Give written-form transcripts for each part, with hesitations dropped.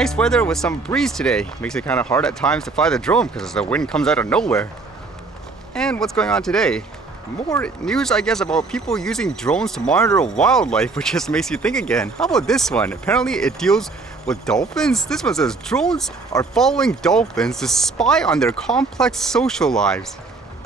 Nice weather with some breeze today. Makes it kind of hard at times to fly the drone because the wind comes out of nowhere. And what's going on today? More news, I guess, about people using drones to monitor wildlife, which just makes you think again. How about this one? Apparently it deals with dolphins. This one says drones are following dolphins to spy on their complex social lives.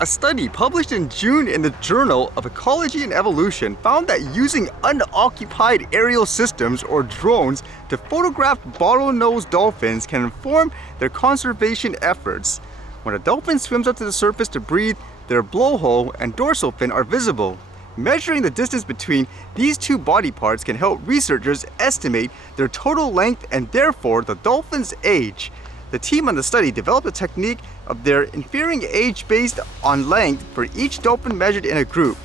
A study published in June in the Journal of Ecology and Evolution found that using unoccupied aerial systems or drones to photograph bottlenose dolphins can inform their conservation efforts. When a dolphin swims up to the surface to breathe, their blowhole and dorsal fin are visible. Measuring the distance between these two body parts can help researchers estimate their total length and therefore the dolphin's age. The team on the study developed a technique of their inferring age based on length for each dolphin measured in a group.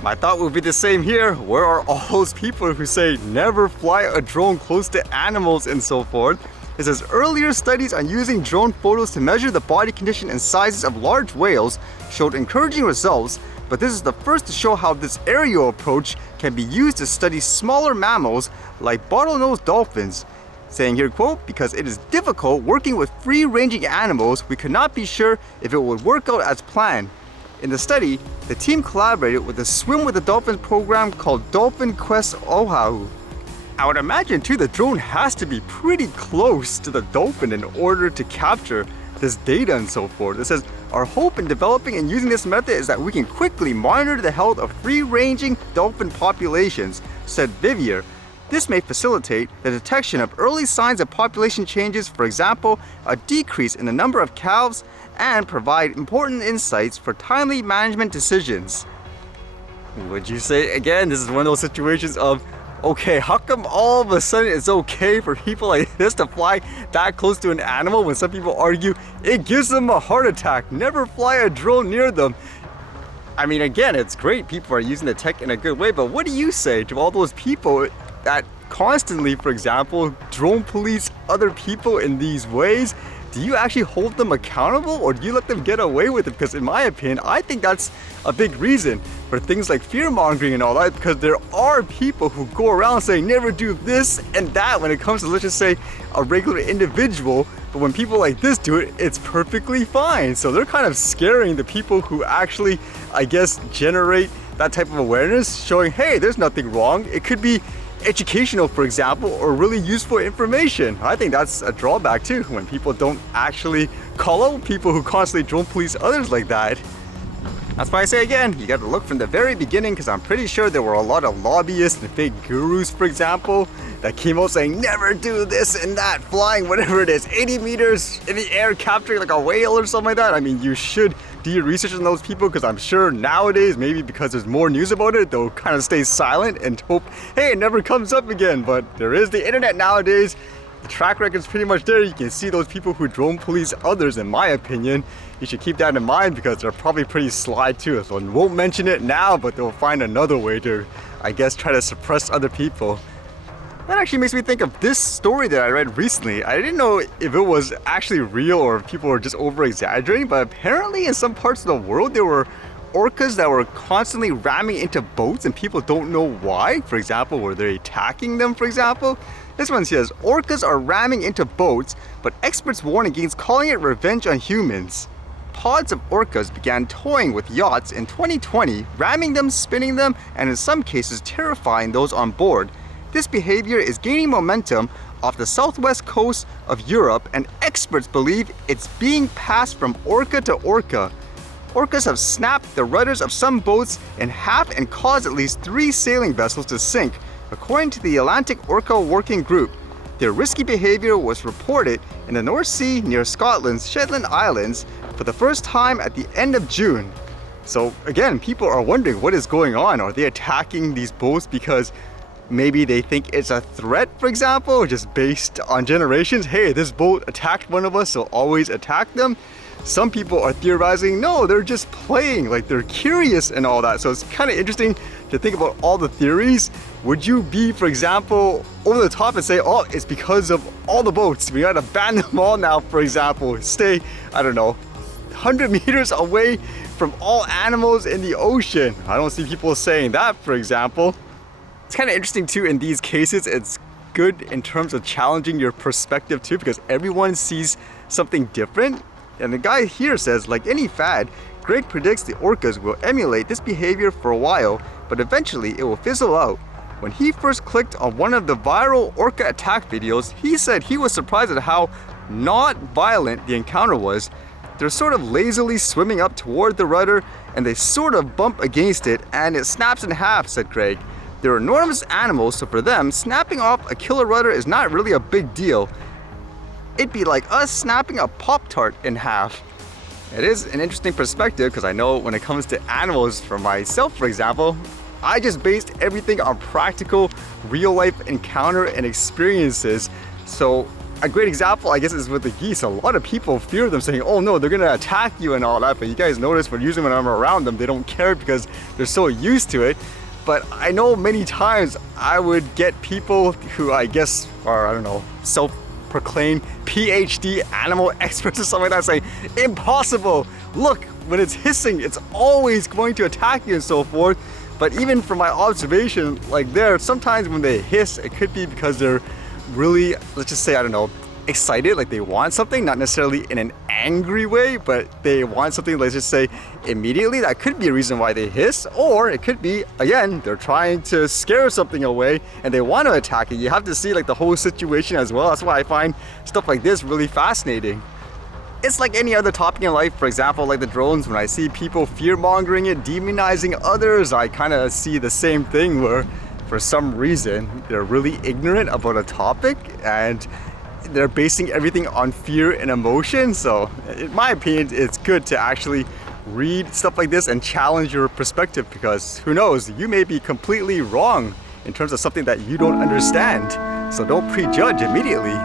My thought would be the same here. Where are all those people who say never fly a drone close to animals and so forth? It says earlier studies on using drone photos to measure the body condition and sizes of large whales showed encouraging results, but this is the first to show how this aerial approach can be used to study smaller mammals like bottlenose dolphins. Saying here, quote, because it is difficult working with free-ranging animals, we could not be sure if it would work out as planned. In the study, the team collaborated with the Swim with the Dolphins program called Dolphin Quest Oahu. I would imagine too the drone has to be pretty close to the dolphin in order to capture this data and so forth. It says, our hope in developing and using this method is that we can quickly monitor the health of free-ranging dolphin populations, said Vivier. This may facilitate the detection of early signs of population changes, for example, a decrease in the number of calves, and provide important insights for timely management decisions. Would you say, again, this is one of those situations of, okay, how come all of a sudden it's okay for people like this to fly that close to an animal when some people argue it gives them a heart attack? Never fly a drone near them. I mean, again, it's great people are using the tech in a good way, but what do you say to all those people that constantly, for example, drone police other people in these ways? Do you actually hold them accountable or do you let them get away with it? Because in my opinion, I think that's a big reason for things like fear-mongering and all that, because there are people who go around saying never do this and that when it comes to, let's just say, a regular individual, but when people like this do it, it's perfectly fine. So they're kind of scaring the people who actually, I guess, generate that type of awareness, showing, hey, there's nothing wrong. It could be educational, for example, or really useful information. I think that's a drawback too, when people don't actually call out people who constantly drone police others like that. That's why I say again, you got to look from the very beginning, because I'm pretty sure there were a lot of lobbyists and fake gurus, for example, that came out saying never do this and that, flying whatever it is, 80 meters in the air, capturing like a whale or something like that. I mean, you should do your research on those people, because I'm sure nowadays, maybe because there's more news about it, they'll kind of stay silent and hope, hey, it never comes up again. But there is the internet nowadays. The track record's pretty much there. You can see those people who drone police others, in my opinion. You should keep that in mind, because they're probably pretty sly too. So I won't mention it now, but they'll find another way to, I guess, try to suppress other people. That actually makes me think of this story that I read recently. I didn't know if it was actually real or if people were just over-exaggerating, but apparently in some parts of the world there were orcas that were constantly ramming into boats and people don't know why. For example, were they attacking them, for example? This one says, orcas are ramming into boats, but experts warn against calling it revenge on humans. Pods of orcas began toying with yachts in 2020, ramming them, spinning them, and in some cases terrifying those on board. This behavior is gaining momentum off the southwest coast of Europe, and experts believe it's being passed from orca to orca. Orcas have snapped the rudders of some boats in half and caused at least 3 sailing vessels to sink, according to the Atlantic Orca Working Group. Their risky behavior was reported in the North Sea near Scotland's Shetland Islands for the first time at the end of June. So again, people are wondering what is going on. Are they attacking these boats because maybe they think it's a threat, for example, just based on generations? Hey, this boat attacked one of us, so always attack them. Some people are theorizing, no, they're just playing, like they're curious and all that. So it's kind of interesting to think about all the theories. Would you be, for example, over the top and say, oh, it's because of all the boats, we gotta ban them all now, for example, stay, I don't know, 100 meters away from all animals in the ocean? I don't see people saying that, for example. It's kind of interesting too, in these cases, it's good in terms of challenging your perspective too, because everyone sees something different. And the guy here says, like any fad, Greg predicts the orcas will emulate this behavior for a while, but eventually it will fizzle out. When he first clicked on one of the viral Orca Attack videos, he said he was surprised at how not violent the encounter was. They're sort of lazily swimming up toward the rudder and they sort of bump against it and it snaps in half, said Craig. They're enormous animals, so for them, snapping off a killer rudder is not really a big deal. It'd be like us snapping a Pop-Tart in half. It is an interesting perspective because I know when it comes to animals, for myself for example, I just based everything on practical, real life encounter and experiences. So a great example I guess is with the geese. A lot of people fear them, saying, oh no, they're gonna attack you and all that, but you guys notice when usually when I'm around them, they don't care because they're so used to it. But I know many times I would get people who I guess are, I don't know, self-proclaimed PhD animal experts or something like that saying, impossible, look, when it's hissing, it's always going to attack you and so forth. But even from my observation, like there, sometimes when they hiss, it could be because they're really, let's just say, I don't know, excited, like they want something, not necessarily in an angry way, but they want something, let's just say, immediately. That could be a reason why they hiss, or it could be, again, they're trying to scare something away and they want to attack it. You have to see like the whole situation as well. That's why I find stuff like this really fascinating. It's like any other topic in life, for example, like the drones. When I see people fear-mongering it, demonizing others, I kind of see the same thing where for some reason they're really ignorant about a topic and they're basing everything on fear and emotion. So in my opinion, it's good to actually read stuff like this and challenge your perspective, because who knows, you may be completely wrong in terms of something that you don't understand. So don't prejudge immediately.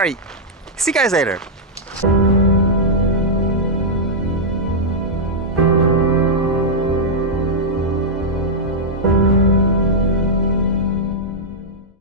Alright, see you guys later.